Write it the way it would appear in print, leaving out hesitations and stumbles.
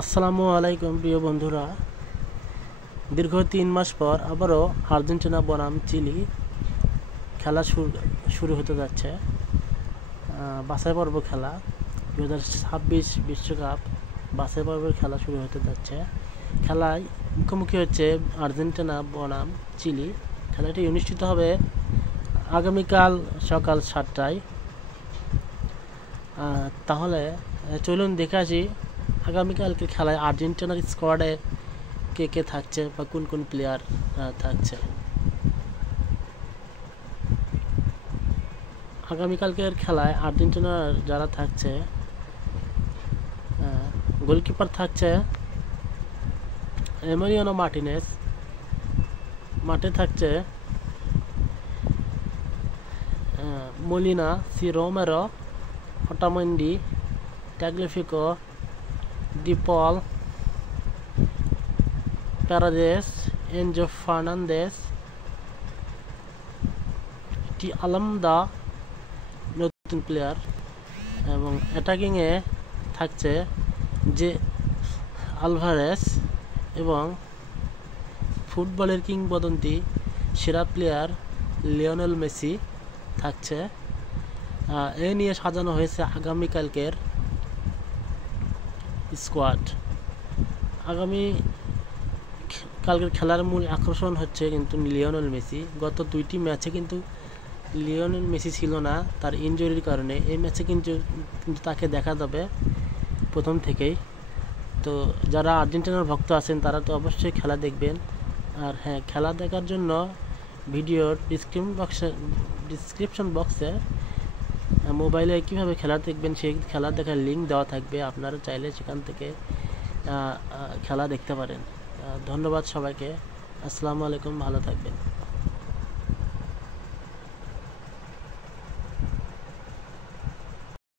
আসসালামু আলাইকুম প্রিয় বন্ধুরা, দীর্ঘ ৩ মাস পর আবারও আর্জেন্টিনা বনাম চিলি খেলা শুরু হতে যাচ্ছে। বাছাই পর্ব খেলা 2026 বিশ্বকাপ বাছাই পর্বের খেলা শুরু হতে যাচ্ছে। খেলায় মুখোমুখি হচ্ছে আর্জেন্টিনা বনাম চিলি। খেলাটি অনুষ্ঠিত হবে আগামীকাল সকাল 7টায়। তাহলে চলুন দেখে আসি আগামীকালকে খেলায় আর্জেন্টিনার স্কোয়াডে কে কে থাকছে বা কোন কোন প্লেয়ার থাকছে। আগামীকালকের খেলায় আর্জেন্টিনার যারা থাকছে, গোলকিপার থাকছে এমিলিয়ানো মার্টিনেজ, মাঠে থাকছে Molina, C Romero, Otamendi, Tagliafico, De Paul, Paredes, Enzo Fernandez, T Almada নতুন প্লেয়ার, এবং অ্যাটাকিংয়ে থাকছে যে আলভারেস এবং ফুটবলের কিংবদন্তি সেরা প্লেয়ার লিওনেল মেসি থাকছে। এ নিয়ে সাজানো হয়েছে আগামীকালকের স্কোয়াড। কালকের খেলার মূল আকর্ষণ হচ্ছে কিন্তু লিওনেল মেসি। গত 2টি ম্যাচে কিন্তু লিওনেল মেসি ছিল না তার ইনজুরির কারণে। এই ম্যাচে কিন্তু তাকে দেখা যাবে প্রথম থেকেই। তো যারা আর্জেন্টিনার ভক্ত আছেন তারা তো অবশ্যই খেলা দেখবেন। আর হ্যাঁ, খেলা দেখার জন্য ভিডিওর ডিসক্রিপশন বক্সে মোবাইলে কীভাবে খেলা দেখবেন সেই খেলা দেখার লিঙ্ক দেওয়া থাকবে। আপনারা চাইলে সেখান থেকে খেলা দেখতে পারেন। ধন্যবাদ সবাইকে। আসসালামু আলাইকুম, ভালো থাকবেন।